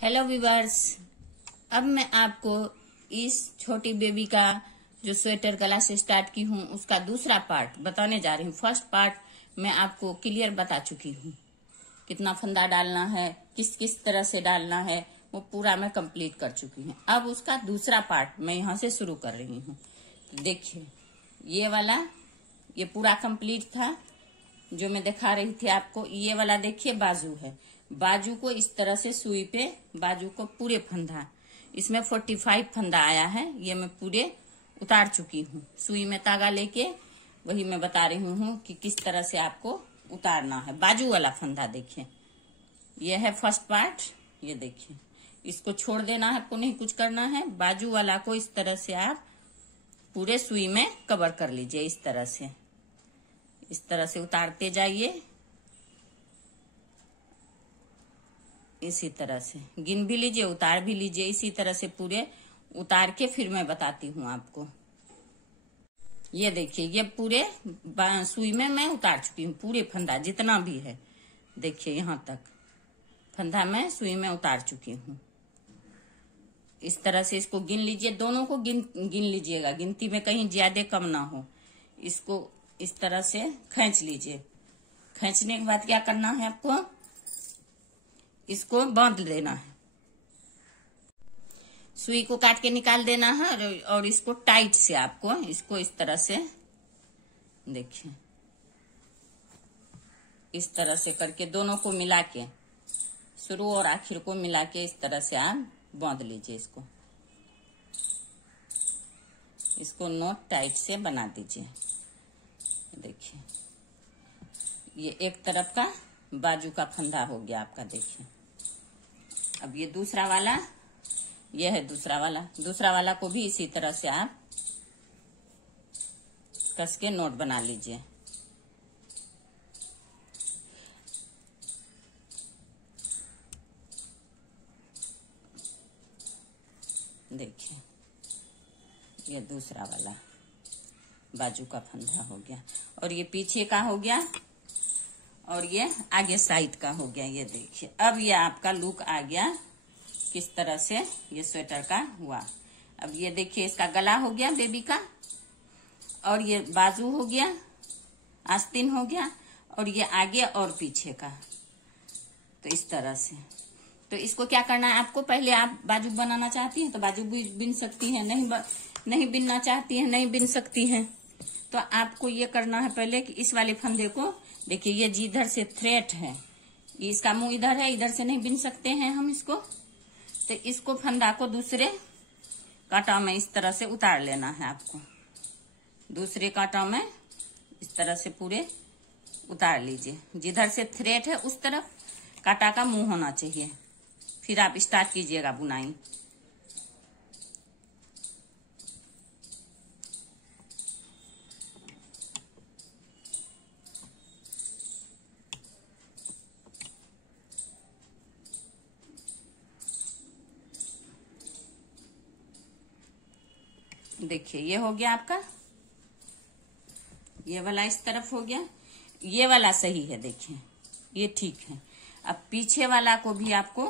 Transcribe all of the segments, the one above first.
Hello viewers. अब मैं आपको इस छोटी बेबी का जो स्वेटर गला से स्टार्ट की हूँ उसका दूसरा पार्ट बताने जा रही हूँ। फर्स्ट पार्ट मैं आपको क्लियर बता चुकी हूँ, कितना फंदा डालना है, किस किस तरह से डालना है, वो पूरा मैं कंप्लीट कर चुकी हूँ। अब उसका दूसरा पार्ट मैं यहाँ से शुरू कर रही हूँ। देखिए ये वाला, ये पूरा कंप्लीट था जो मैं दिखा रही थी आपको। ये वाला देखिए बाजू है, बाजू को इस तरह से सुई पे बाजू को पूरे फंदा, इसमें 45 फंदा आया है, ये मैं पूरे उतार चुकी हूँ। सुई में तागा लेके वही मैं बता रही हूँ कि किस तरह से आपको उतारना है। बाजू वाला फंदा देखिए, ये है फर्स्ट पार्ट। ये देखिए इसको छोड़ देना है, आपको नहीं कुछ करना है। बाजू वाला को इस तरह से आप पूरे सुई में कवर कर लीजिए। इस तरह से उतारते जाइए, इसी तरह से गिन भी लीजिए, उतार भी लीजिए। इसी तरह से पूरे उतार के फिर मैं बताती हूँ आपको। ये देखिए ये पूरे सुई में मैं उतार चुकी हूँ, पूरे फंदा जितना भी है। देखिए यहाँ तक फंदा मैं सुई में उतार चुकी हूँ। इस तरह से इसको गिन लीजिए, दोनों को गिन लीजिएगा, गिनती में कहीं ज्यादा कम ना हो। इसको इस तरह से खींच लीजिए। खींचने के बाद क्या करना है आपको, इसको बांध देना है, सुई को काट के निकाल देना है और इसको टाइट से आपको इसको इस तरह से देखिए, इस तरह से करके दोनों को मिला के, शुरू और आखिर को मिला के इस तरह से आप बांध लीजिए। इसको नॉट टाइट से बना दीजिए। देखिए ये एक तरफ का बाजू का फंदा हो गया आपका। देखिए अब ये दूसरा वाला, ये है दूसरा वाला को भी इसी तरह से आप कस के नोट बना लीजिए। देखिए ये दूसरा वाला बाजू का फंदा हो गया, और ये पीछे का हो गया, और ये आगे साइड का हो गया। ये देखिए अब ये आपका लुक आ गया किस तरह से ये स्वेटर का हुआ। अब ये देखिए इसका गला हो गया बेबी का, और ये बाजू हो गया, आस्तीन हो गया, और ये आगे और पीछे का। तो इस तरह से, तो इसको क्या करना है आपको, पहले आप बाजू बनाना चाहती हैं तो बाजू भी बिन सकती हैं, नहीं बिनना चाहती हैं नहीं बिन सकती हैं। तो आपको ये करना है पहले कि इस वाले फंदे को देखिए, ये जिधर से थ्रेड है, इसका मुंह इधर है, इधर से नहीं बिन सकते हैं हम इसको। तो इसको फंदा को दूसरे कांटा में इस तरह से उतार लेना है आपको। दूसरे कांटा में इस तरह से पूरे उतार लीजिए। जिधर से थ्रेड है उस तरफ कांटा का मुंह होना चाहिए। फिर आप स्टार्ट कीजिएगा बुनाई। देखिए ये हो गया आपका, ये वाला इस तरफ हो गया, ये वाला सही है। देखिए ये ठीक है। अब पीछे वाला को भी आपको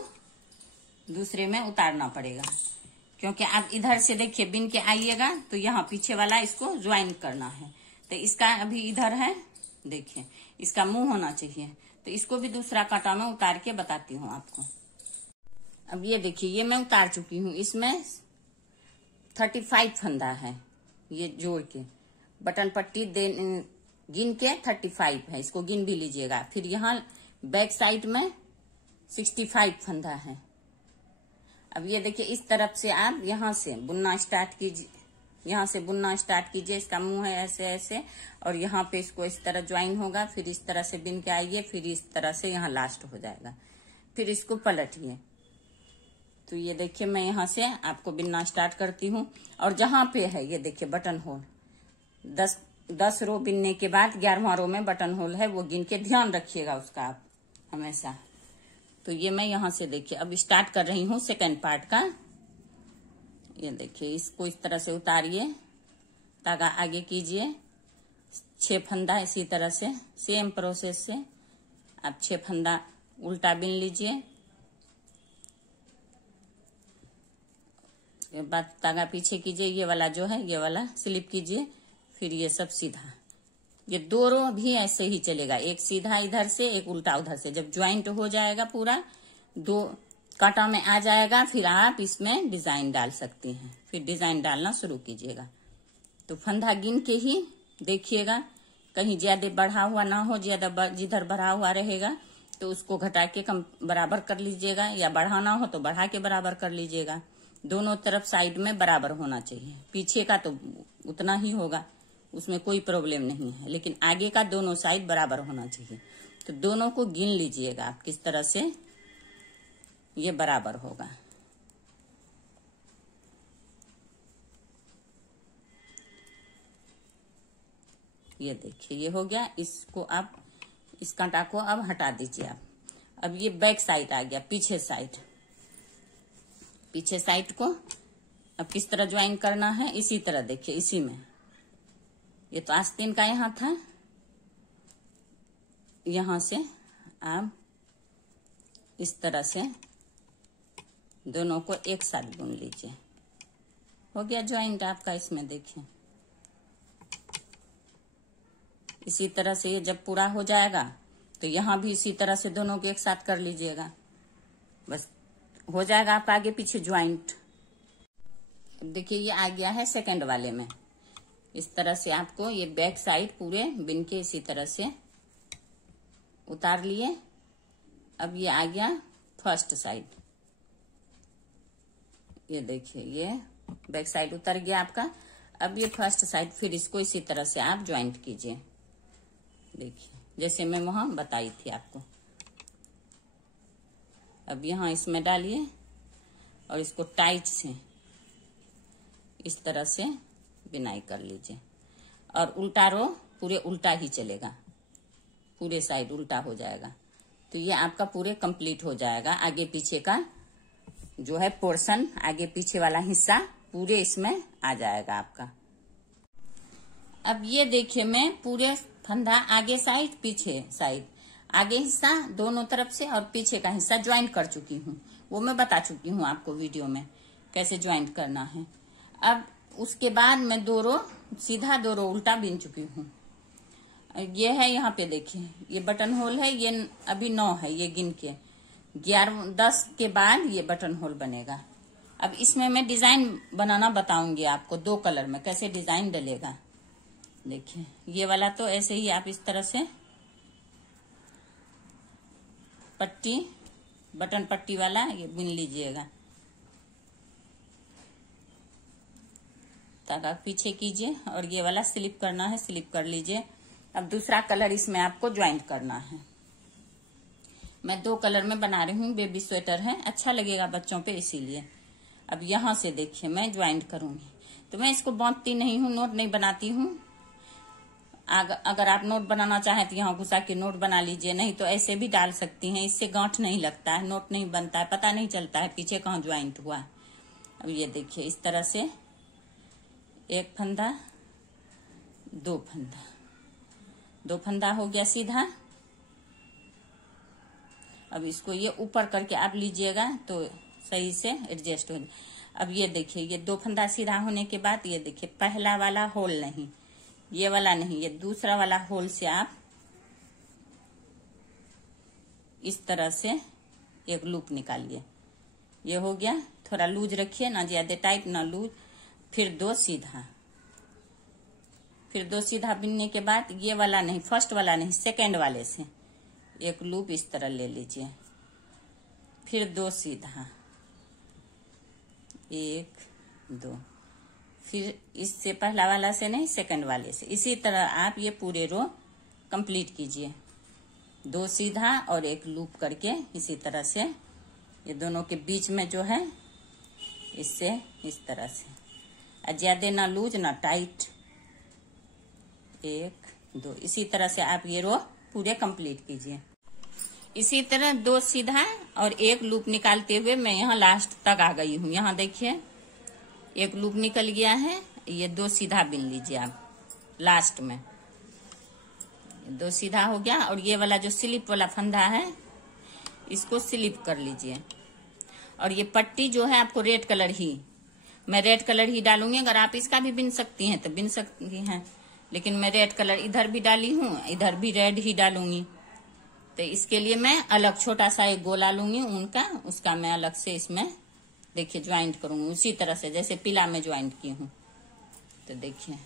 दूसरे में उतारना पड़ेगा, क्योंकि आप इधर से देखिए बिन के आइएगा तो यहाँ पीछे वाला इसको ज्वाइन करना है। तो इसका अभी इधर है, देखिए इसका मुंह होना चाहिए। तो इसको भी दूसरा कांटा में उतार के बताती हूँ आपको। अब ये देखिए ये मैं उतार चुकी हूँ, इसमें 35 फंदा है। ये जोड़ के बटन पट्टी गिन के 35 है, इसको गिन भी लीजिएगा। फिर यहाँ बैक साइड में 65 फंदा है। अब ये देखिए इस तरफ से आप यहाँ से बुनना स्टार्ट कीजिए, यहाँ से बुनना स्टार्ट कीजिए। इसका मुंह है ऐसे ऐसे, और यहाँ पे इसको इस तरह ज्वाइन होगा। फिर इस तरह से बिन के आइए, फिर इस तरह से यहाँ लास्ट हो जाएगा। फिर इसको पलटिए। तो ये देखिए मैं यहाँ से आपको बिनना स्टार्ट करती हूँ, और जहां पे है ये देखिए बटन होल, 10 रो बिनने के बाद 11वां रो में बटन होल है, वो गिन के ध्यान रखिएगा उसका आप हमेशा। तो ये मैं यहाँ से देखिए अब स्टार्ट कर रही हूँ सेकेंड पार्ट का। ये देखिए इसको इस तरह से उतारिए, तागा आगे कीजिए, 6 फंदा इसी तरह से सेम प्रोसेस से आप 6 फंदा उल्टा बिन लीजिए। इसके बाद धागा पीछे कीजिए, ये वाला जो है ये वाला स्लिप कीजिए, फिर ये सब सीधा। ये दो रो भी ऐसे ही चलेगा, एक सीधा इधर से एक उल्टा उधर से। जब ज्वाइंट हो जाएगा पूरा, दो कांटा में आ जाएगा, फिर आप इसमें डिजाइन डाल सकती हैं। फिर डिजाइन डालना शुरू कीजिएगा। तो फंदा गिन के ही देखिएगा, कहीं ज्यादा बढ़ा हुआ ना हो, ज्यादा जिधर बढ़ा हुआ रहेगा तो उसको घटा के कम बराबर कर लीजिएगा, या बढ़ाना हो तो बढ़ा के बराबर कर लीजिएगा। दोनों तरफ साइड में बराबर होना चाहिए। पीछे का तो उतना ही होगा, उसमें कोई प्रॉब्लम नहीं है, लेकिन आगे का दोनों साइड बराबर होना चाहिए। तो दोनों को गिन लीजिएगा आप किस तरह से ये बराबर होगा। ये देखिए ये हो गया। इसको आप इस कांटा को अब हटा दीजिए आप। अब ये बैक साइड आ गया, पीछे साइड। पीछे साइड को अब किस तरह ज्वाइन करना है, इसी तरह देखिए, इसी में। ये तो आस्तीन का यहाँ था, यहां से आप इस तरह से दोनों को एक साथ बुन लीजिए। हो गया ज्वाइंट आपका इसमें, देखिए। इसी तरह से ये जब पूरा हो जाएगा तो यहाँ भी इसी तरह से दोनों को एक साथ कर लीजिएगा, बस हो जाएगा आपका आगे पीछे ज्वाइंट। देखिए ये आ गया है सेकंड वाले में। इस तरह से आपको ये बैक साइड पूरे बिन के इसी तरह से उतार लिए। अब ये आ गया फर्स्ट साइड। ये देखिए ये बैक साइड उतर गया आपका। अब ये फर्स्ट साइड, फिर इसको इसी तरह से आप ज्वाइंट कीजिए। देखिए जैसे मैं वहां बताई थी आपको। अब यहाँ इसमें डालिए और इसको टाइट से इस तरह से बिनाई कर लीजिए। और उल्टा रो पूरे उल्टा ही चलेगा, पूरे साइड उल्टा हो जाएगा। तो ये आपका पूरे कंप्लीट हो जाएगा। आगे पीछे का जो है पोर्शन, आगे पीछे वाला हिस्सा पूरे इसमें आ जाएगा आपका। अब ये देखिए मैं पूरे फंदा आगे साइड पीछे साइड, आगे हिस्सा दोनों तरफ से और पीछे का हिस्सा ज्वाइंट कर चुकी हूँ। वो मैं बता चुकी हूँ आपको वीडियो में कैसे ज्वाइंट करना है। अब उसके बाद मैं दो रो सीधा दो रो उल्टा बिन चुकी हूँ। ये है यहाँ पे देखिए, ये बटन होल है, ये अभी 9 है, ये गिन के 11-10 के बाद ये बटन होल बनेगा। अब इसमें मैं डिजाइन बनाना बताऊंगी आपको 2 कलर में कैसे डिजाइन डलेगा। देखिए ये वाला तो ऐसे ही आप इस तरह से पट्टी, बटन पट्टी वाला ये बुन लीजिएगा। धागा पीछे कीजिए और ये वाला स्लिप करना है, स्लिप कर लीजिए। अब दूसरा कलर इसमें आपको ज्वाइंट करना है। मैं 2 कलर में बना रही हूँ, बेबी स्वेटर है, अच्छा लगेगा बच्चों पे, इसीलिए। अब यहाँ से देखिए मैं ज्वाइंट करूंगी। तो मैं इसको बांधती नहीं हूँ, नोट नहीं बनाती हूँ। अगर आप नोट बनाना चाहें तो यहाँ घुसा के नोट बना लीजिए, नहीं तो ऐसे भी डाल सकती हैं। इससे गांठ नहीं लगता है, नोट नहीं बनता है, पता नहीं चलता है पीछे कहाँ ज्वाइंट हुआ है। अब ये देखिए इस तरह से 1 फंदा 2 फंदा, 2 फंदा हो गया सीधा। अब इसको ये ऊपर करके आप लीजिएगा तो सही से एडजस्ट हो जाए। अब ये देखिए ये 2 फंदा सीधा होने के बाद ये देखिए पहला वाला होल नहीं, ये वाला नहीं, ये दूसरा वाला होल से आप इस तरह से एक लूप निकालिए। ये हो गया, थोड़ा लूज रखिए, ना ज्यादा टाइट ना लूज। फिर 2 सीधा, फिर 2 सीधा बिनने के बाद ये वाला नहीं, फर्स्ट वाला नहीं, सेकंड वाले से एक लूप इस तरह ले लीजिए। फिर 2 सीधा, 1 2, फिर इससे पहला वाला से नहीं, सेकंड वाले से। इसी तरह आप ये पूरे रो कंप्लीट कीजिए। 2 सीधा और एक लूप करके इसी तरह से ये दोनों के बीच में जो है इससे इस तरह से, ज्यादा ना लूज ना टाइट। 1 2, इसी तरह से आप ये रो पूरे कंप्लीट कीजिए। इसी तरह 2 सीधा और एक लूप निकालते हुए मैं यहाँ लास्ट तक आ गई हूँ। यहाँ देखिए एक लूप निकल गया है, ये 2 सीधा बिन लीजिए आप लास्ट में। 2 सीधा हो गया और ये वाला जो स्लिप वाला फंदा है इसको स्लिप कर लीजिए। और ये पट्टी जो है आपको रेड कलर ही मैं रेड कलर ही डालूंगी। अगर आप इसका भी बिन सकती हैं तो बिन सकती हैं, लेकिन मैं रेड कलर इधर भी डाली हूँ, इधर भी रेड ही डालूंगी। तो इसके लिए मैं अलग छोटा सा एक गोला लूंगी ऊन का, उसका मैं अलग से इसमें देखिए ज्वाइंट करूंगी उसी तरह से जैसे पीला में ज्वाइंट की हूँ। तो देखिए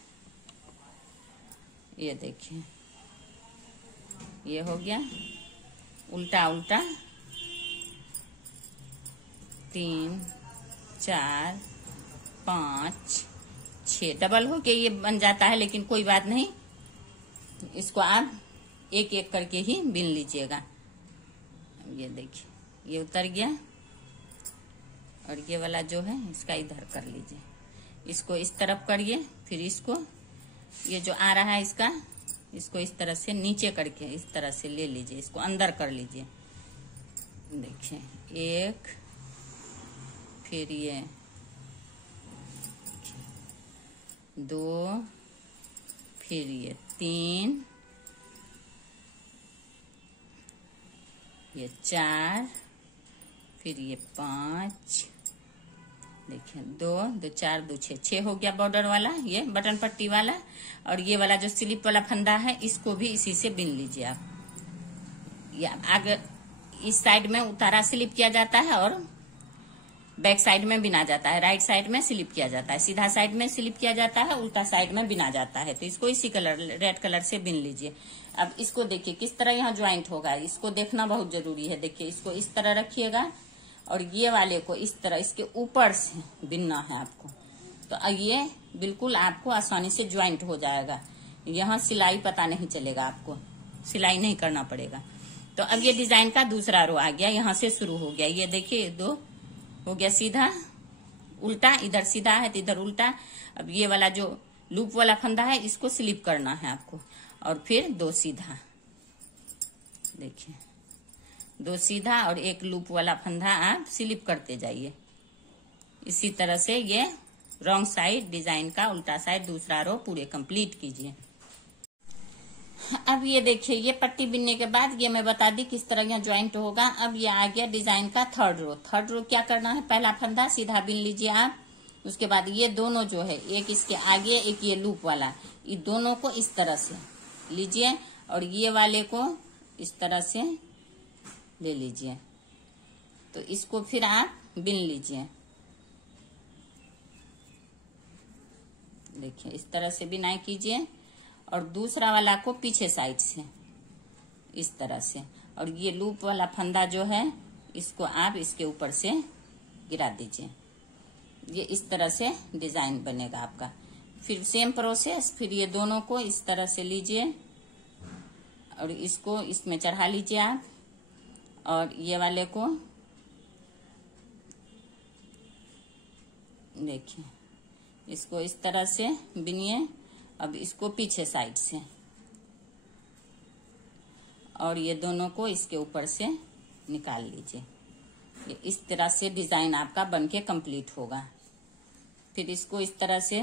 ये देखिए ये हो गया उल्टा उल्टा 3 4 5 6 डबल हो के ये बन जाता है, लेकिन कोई बात नहीं, इसको आप एक एक करके ही बिन लीजिएगा। ये देखिए ये उतर गया, और ये वाला जो है इसका इधर कर लीजिए, इसको इस तरफ करिए, फिर इसको ये जो आ रहा है इसका, इसको इस तरह से नीचे करके इस तरह से ले लीजिए, इसको अंदर कर लीजिए। देखिए एक, फिर ये 2, फिर ये 3, ये 4, फिर ये 5, देखिए 2 2 4 2 6 6 हो गया बॉर्डर वाला, ये बटन पट्टी वाला। और ये वाला जो स्लिप वाला फंदा है इसको भी इसी से बिन लीजिए आप। या आगे इस साइड में उतारा स्लिप किया जाता है और बैक साइड में बिना जाता है, राइट साइड में स्लिप किया जाता है, सीधा साइड में स्लिप किया जाता है, उल्टा साइड में बिना जाता है। तो इसको इसी कलर रेड कलर से बिन लीजिए। अब इसको देखिए किस तरह यहाँ ज्वाइंट होगा, इसको देखना बहुत जरूरी है। देखिए इसको इस तरह रखिएगा और ये वाले को इस तरह इसके ऊपर से बिनना है आपको। तो ये बिल्कुल आपको आसानी से ज्वाइंट हो जाएगा, यहाँ सिलाई पता नहीं चलेगा, आपको सिलाई नहीं करना पड़ेगा। तो अब ये डिजाइन का दूसरा रो आ गया, यहाँ से शुरू हो गया। ये देखिए 2 हो गया सीधा उल्टा, इधर सीधा है तो इधर उल्टा। अब ये वाला जो लूप वाला फंदा है इसको स्लिप करना है आपको, और फिर 2 सीधा, देखिए 2 सीधा और एक लूप वाला फंदा आप स्लिप करते जाइए। इसी तरह से ये रॉन्ग साइड डिजाइन का उल्टा साइड दूसरा रो पूरे कंप्लीट कीजिए। अब ये देखिए ये पट्टी बिनने के बाद ये मैं बता दी किस तरह यहाँ ज्वाइंट होगा। अब ये आ गया डिजाइन का थर्ड रो। थर्ड रो क्या करना है, पहला फंदा सीधा बिन लीजिए आप, उसके बाद ये दोनों जो है एक इसके आगे एक ये लूप वाला, ये दोनों को इस तरह से लीजिए और ये वाले को इस तरह से ले लीजिए। तो इसको फिर आप बिन लीजिए, देखिए इस तरह से बिनाई कीजिए। और दूसरा वाला को पीछे साइड से इस तरह से, और ये लूप वाला फंदा जो है इसको आप इसके ऊपर से गिरा दीजिए। ये इस तरह से डिजाइन बनेगा आपका। फिर सेम प्रोसेस, फिर ये दोनों को इस तरह से लीजिए और इसको इसमें चढ़ा लीजिए आप, और ये वाले को देखिए इसको इस तरह से बिनिए। अब इसको पीछे साइड से, और ये दोनों को इसके ऊपर से निकाल लीजिए। ये इस तरह से डिजाइन आपका बनके कंप्लीट होगा। फिर इसको इस तरह से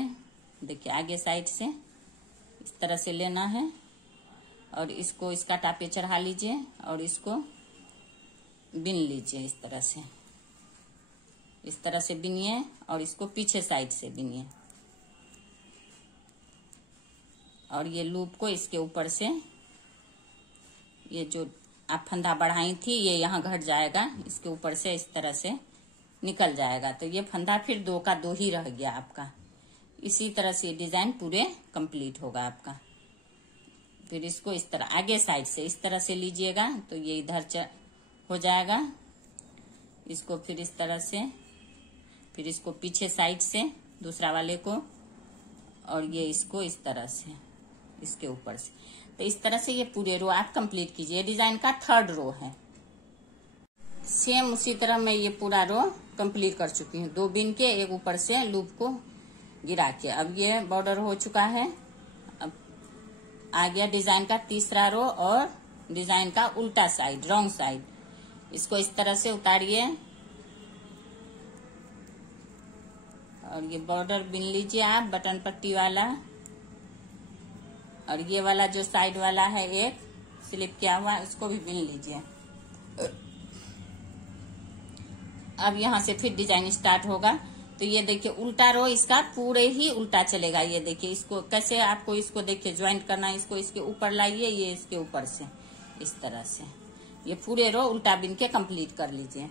देखिए आगे साइड से इस तरह से लेना है और इसको इसका टापे चढ़ा लीजिए और इसको बिन लीजिए। इस तरह से बिनिए और इसको पीछे साइड से बिनिए, और ये लूप को इसके ऊपर से, ये जो आप फंदा बढ़ाई थी ये यहाँ घट जाएगा, इसके ऊपर से इस तरह से निकल जाएगा। तो ये फंदा फिर 2 का 2 ही रह गया आपका। इसी तरह से डिजाइन पूरे कंप्लीट होगा आपका। फिर इसको इस तरह आगे साइड से इस तरह से लीजिएगा तो ये इधर हो जाएगा। इसको फिर इस तरह से, फिर इसको पीछे साइड से दूसरा वाले को, और ये इसको इस तरह से इसके ऊपर से। तो इस तरह से ये पूरे रो आप कंप्लीट कीजिए। डिजाइन का थर्ड रो है। सेम उसी तरह मैं ये पूरा रो कंप्लीट कर चुकी हूँ। 2 बिन के एक ऊपर से लूप को गिरा के। अब ये बॉर्डर हो चुका है। अब आ गया डिजाइन का तीसरा रो और डिजाइन का उल्टा साइड, रॉन्ग साइड। इसको इस तरह से उतारिए और ये बॉर्डर बिन लीजिए आप बटन पट्टी वाला, और ये वाला जो साइड वाला है एक स्लिप किया हुआ इसको भी बिन लीजिए। अब यहाँ से फिर डिजाइन स्टार्ट होगा। तो ये देखिए उल्टा रो इसका पूरे ही उल्टा चलेगा। ये देखिए इसको कैसे आपको इसको देखिए ज्वाइंट करना है। इसको इसके ऊपर लाइए, ये इसके ऊपर से इस तरह से ये पूरे रो उल्टा बिन के कंप्लीट कर लीजिए।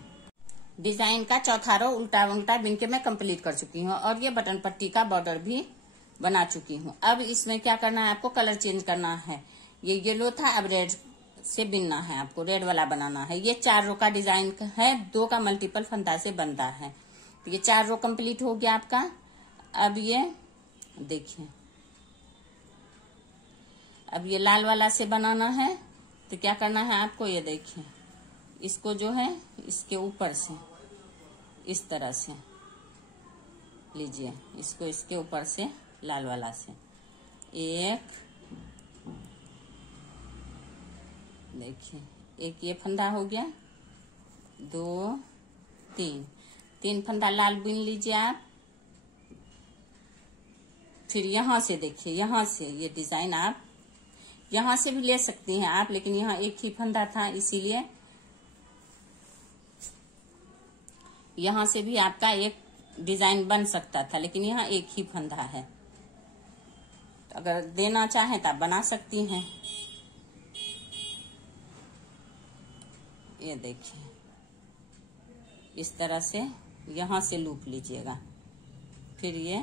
डिजाइन का चौथा रो उल्टा उल्टा बिन के मैं कंप्लीट कर चुकी हूँ और ये बटन पट्टी का बॉर्डर भी बना चुकी हूँ। अब इसमें क्या करना है, आपको कलर चेंज करना है। ये येलो था, अब रेड से बिनना है, आपको रेड वाला बनाना है। ये 4 रो का डिजाइन है, 2 का मल्टीपल फंदा से बनता है। तो ये 4 रो कंप्लीट हो गया आपका। अब ये देखिए, अब ये लाल वाला से बनाना है। तो क्या करना है आपको, ये देखिए इसको जो है इसके ऊपर से इस तरह से लीजिए, इसको इसके ऊपर से लाल वाला से एक देखिए, एक ये फंदा हो गया, 2 3 फंदा लाल बुन लीजिए आप। फिर यहां से देखिए, यहां से ये डिजाइन आप यहां से भी ले सकती हैं आप, लेकिन यहाँ एक ही फंदा था इसीलिए यहां से भी आपका एक डिजाइन बन सकता था, लेकिन यहाँ एक ही फंदा है। तो अगर देना चाहें तो आप बना सकती हैं। ये देखिए इस तरह से यहां से लूप लीजिएगा। फिर ये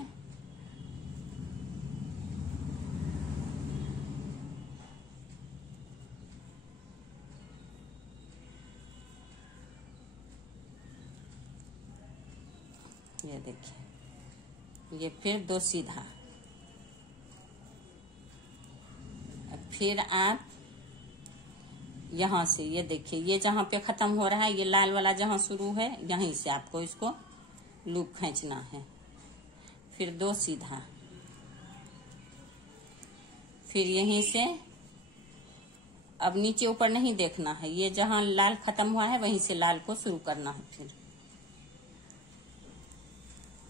देखिए, ये फिर 2 सीधा। फिर आप यहां से ये देखिए, ये जहां पे खत्म हो रहा है, ये लाल वाला जहां शुरू है, यहीं से आपको इसको लूप खींचना है। फिर 2 सीधा, फिर यहीं से अब नीचे ऊपर नहीं देखना है, ये जहां लाल खत्म हुआ है वहीं से लाल को शुरू करना है।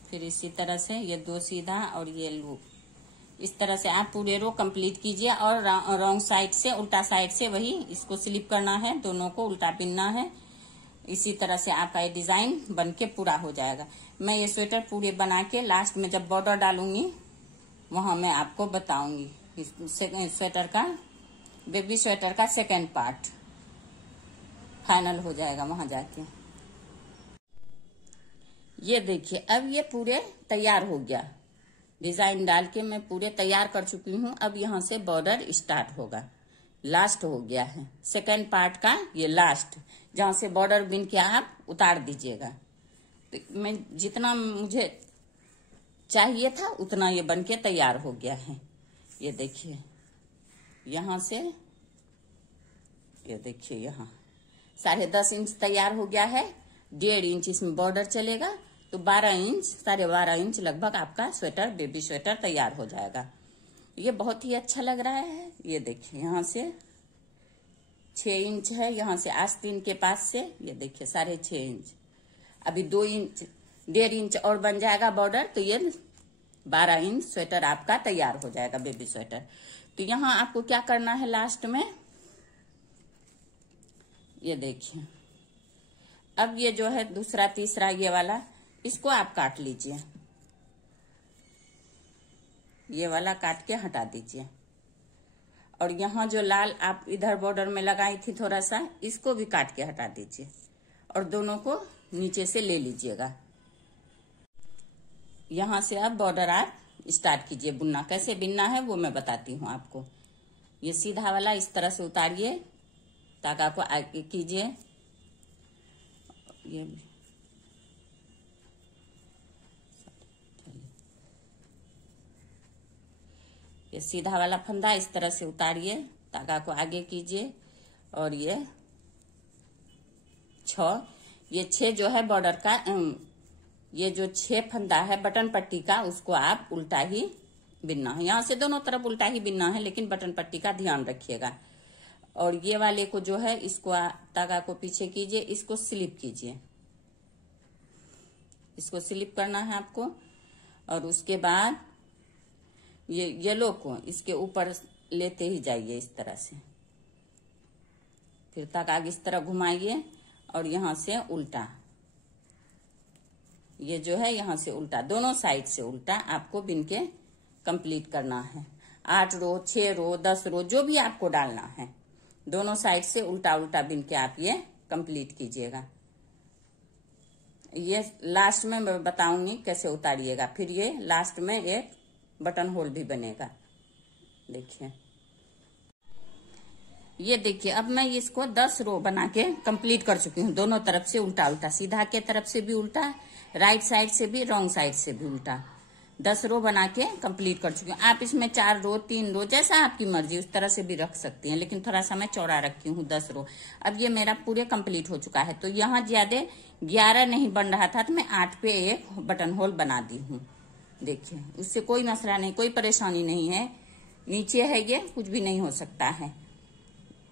फिर इसी तरह से ये 2 सीधा और ये लूप, इस तरह से आप पूरे रो कंप्लीट कीजिए। और रॉन्ग साइड से, उल्टा साइड से वही इसको स्लिप करना है, दोनों को उल्टा पिनना है। इसी तरह से आपका ये डिजाइन बन के पूरा हो जाएगा। मैं ये स्वेटर पूरे बना के लास्ट में जब बॉर्डर डालूंगी वहां मैं आपको बताऊंगी। स्वेटर का, बेबी स्वेटर का सेकेंड पार्ट फाइनल हो जाएगा वहां जाके। ये देखिए, अब ये पूरे तैयार हो गया। डिजाइन डाल के मैं पूरे तैयार कर चुकी हूँ। अब यहाँ से बॉर्डर स्टार्ट होगा, लास्ट हो गया है सेकेंड पार्ट का। ये लास्ट जहां से बॉर्डर बिन के आप उतार दीजिएगा। तो मैं जितना मुझे चाहिए था उतना ये बन के तैयार हो गया है। ये देखिए यहां से, ये देखिए यहाँ 10.5 इंच तैयार हो गया है। 1.5 इंच इसमें बॉर्डर चलेगा, तो 12 इंच 12.5 इंच लगभग आपका स्वेटर, बेबी स्वेटर तैयार हो जाएगा। ये बहुत ही अच्छा लग रहा है। ये देखिए यहाँ से 6 इंच है, यहाँ से आस्तीन के पास से ये देखिए 6.5 इंच। अभी 2 इंच 1.5 इंच और बन जाएगा बॉर्डर, तो ये 12 इंच स्वेटर आपका तैयार हो जाएगा, बेबी स्वेटर। तो यहाँ आपको क्या करना है लास्ट में, ये देखिए अब ये जो है दूसरा तीसरा ये वाला, इसको आप काट लीजिए। ये वाला काट के हटा दीजिए। और यहाँ जो लाल आप इधर बॉर्डर में लगाई थी थोड़ा सा, इसको भी काट के हटा दीजिए और दोनों को नीचे से ले लीजिएगा। यहाँ से अब बॉर्डर आप स्टार्ट कीजिए बुनना। कैसे बिनना है वो मैं बताती हूँ आपको। ये सीधा वाला इस तरह से उतारिए, धागा को आगे कीजिए। ये सीधा वाला फंदा इस तरह से उतारिए, धागा को आगे कीजिए और ये 6 जो है बॉर्डर का, ये जो 6 फंदा है बटन पट्टी का, उसको आप उल्टा ही बिनना है। यहाँ से दोनों तरफ उल्टा ही बिनना है, लेकिन बटन पट्टी का ध्यान रखिएगा। और ये वाले को जो है इसको धागा को पीछे कीजिए, इसको स्लिप कीजिए, इसको स्लिप करना है आपको। और उसके बाद ये येलो को इसके ऊपर लेते ही जाइए इस तरह से, फिर धागा इस तरह घुमाइए और यहां से उल्टा ये जो है यहाँ से उल्टा, दोनों साइड से उल्टा आपको बिन के कंप्लीट करना है। 8 रो, 6 रो, 10 रो, जो भी आपको डालना है, दोनों साइड से उल्टा उल्टा बिन के आप ये कंप्लीट कीजिएगा। ये लास्ट में मैं बताऊंगी कैसे उतारिएगा। फिर ये लास्ट में एक बटन होल भी बनेगा। देखिए, ये देखिए, अब मैं इसको 10 रो बना के कंप्लीट कर चुकी हूँ। दोनों तरफ से उल्टा उल्टा, सीधा के तरफ से भी उल्टा, राइट साइड से भी, रॉन्ग साइड से भी उल्टा, 10 रो बना के कंप्लीट कर चुकी हूँ। आप इसमें 4 रो, 3 रो, जैसा आपकी मर्जी उस तरह से भी रख सकती हैं, लेकिन थोड़ा सा मैं चौड़ा रखी हूँ 10 रो। अब ये मेरा पूरे कंप्लीट हो चुका है। तो यहाँ ज्यादा 11 नहीं बन रहा था तो मैं 8 पे एक बटन होल बना दी हूँ। देखिए, उससे कोई मसला नहीं, कोई परेशानी नहीं है। नीचे है ये, कुछ भी नहीं हो सकता है।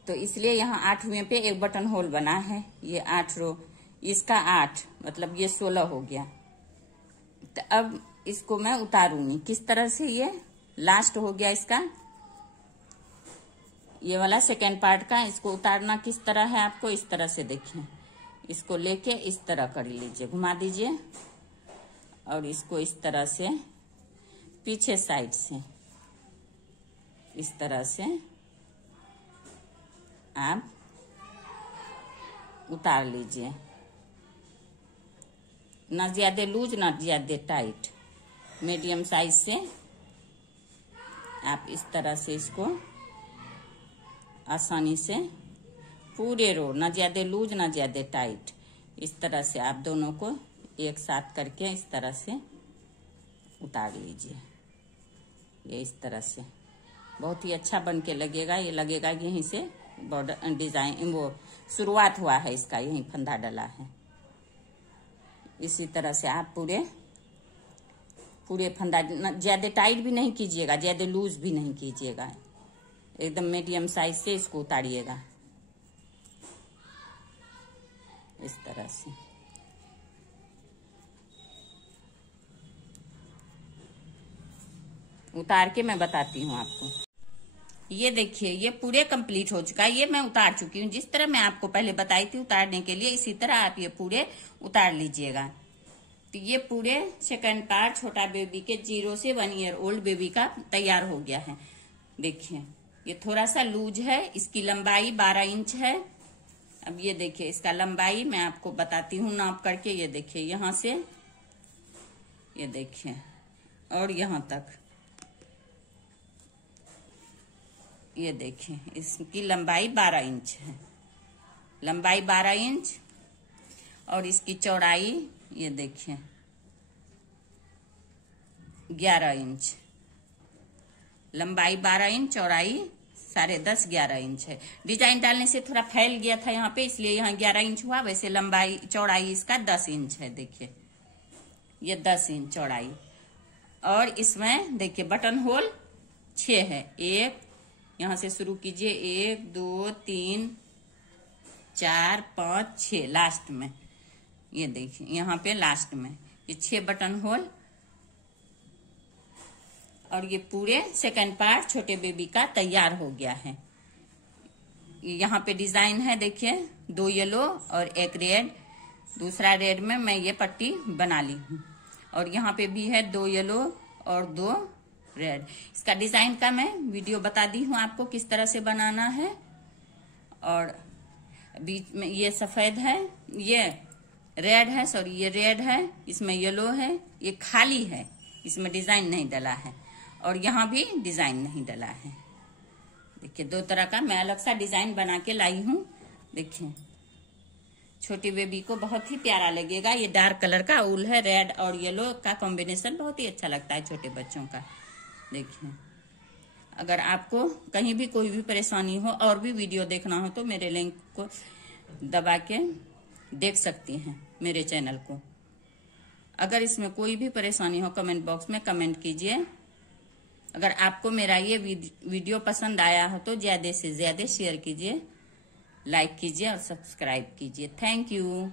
तो इसलिए यहाँ 8वें पे एक बटन होल बना है। ये 8 रो, इसका 8 मतलब ये 16 हो गया। तो अब इसको मैं उतारूंगी किस तरह से। ये लास्ट हो गया इसका, ये वाला सेकेंड पार्ट का। इसको उतारना किस तरह है आपको, इस तरह से देखिए, इसको लेके इस तरह कर लीजिए, घुमा दीजिए, और इसको इस तरह से पीछे साइड से इस तरह से आप उतार लीजिए। ना ज्यादा लूज ना ज्यादा टाइट, मीडियम साइज से आप इस तरह से इसको आसानी से पूरे रो, ना ज्यादा लूज ना ज्यादा टाइट, इस तरह से आप दोनों को एक साथ करके इस तरह से उतार लीजिए। ये इस तरह से बहुत ही अच्छा बन के लगेगा। ये लगेगा यहीं से बॉर्डर डिजाइन, वो शुरुआत हुआ है इसका, यहीं फंदा डला है। इसी तरह से आप पूरे फंदा, ज्यादा टाइट भी नहीं कीजिएगा, ज्यादा लूज भी नहीं कीजिएगा, एकदम मीडियम साइज से इसको उतारिएगा इस तरह से। उतार के मैं बताती हूँ आपको। ये देखिए, ये पूरे कंप्लीट हो चुका है। ये मैं उतार चुकी हूँ, जिस तरह मैं आपको पहले बताई थी उतारने के लिए, इसी तरह आप ये पूरे उतार लीजिएगा। तो ये पूरे सेकंड पार्ट छोटा बेबी के 0 से 1 ईयर ओल्ड बेबी का तैयार हो गया है। देखिए, ये थोड़ा सा लूज है, इसकी लंबाई 12 इंच है। अब ये देखिए, इसका लंबाई मैं आपको बताती हूँ नाप करके। ये देखिए, यहाँ से ये देखिए और यहाँ तक, ये देखिए, इसकी लंबाई 12 इंच है, लंबाई 12 इंच, और इसकी चौड़ाई ये देखिए 11 इंच, लंबाई 12 इंच, चौड़ाई 10.5 11 इंच है। डिजाइन डालने से थोड़ा फैल गया था यहाँ पे, इसलिए यहाँ 11 इंच हुआ। वैसे लंबाई चौड़ाई इसका 10 इंच है। देखिए, ये 10 इंच चौड़ाई, और इसमें देखिए बटन होल 6 है। एक यहाँ से शुरू कीजिए, 1 2 3 4 5 6, लास्ट में ये देखिए, यहाँ पे लास्ट में ये 6 बटन होल, और ये पूरे सेकंड पार्ट छोटे बेबी का तैयार हो गया है। यहाँ पे डिजाइन है, देखिए 2 येलो और 1 रेड, दूसरा रेड में मैं ये पट्टी बना ली हूँ, और यहाँ पे भी है 2 येलो और 2 रेड। इसका डिजाइन का मैं वीडियो बता दी हूँ आपको किस तरह से बनाना है। और बीच में ये सफेद है, ये रेड है, सॉरी ये रेड है, इसमें येलो है, ये खाली है, इसमें डिजाइन नहीं डला है, और यहाँ भी डिजाइन नहीं डला है। देखिए, 2 तरह का मैं अलग सा डिजाइन बना के लाई हूँ। देखिए, छोटी बेबी को बहुत ही प्यारा लगेगा। ये डार्क कलर का ऊल है, रेड और येलो का कॉम्बिनेशन बहुत ही अच्छा लगता है छोटे बच्चों का। देखिए, अगर आपको कहीं भी कोई भी परेशानी हो और भी वीडियो देखना हो तो मेरे लिंक को दबा के देख सकती हैं मेरे चैनल को। अगर इसमें कोई भी परेशानी हो कमेंट बॉक्स में कमेंट कीजिए। अगर आपको मेरा ये वीडियो पसंद आया हो तो ज्यादा से ज्यादा शेयर कीजिए, लाइक कीजिए और सब्सक्राइब कीजिए। Thank you.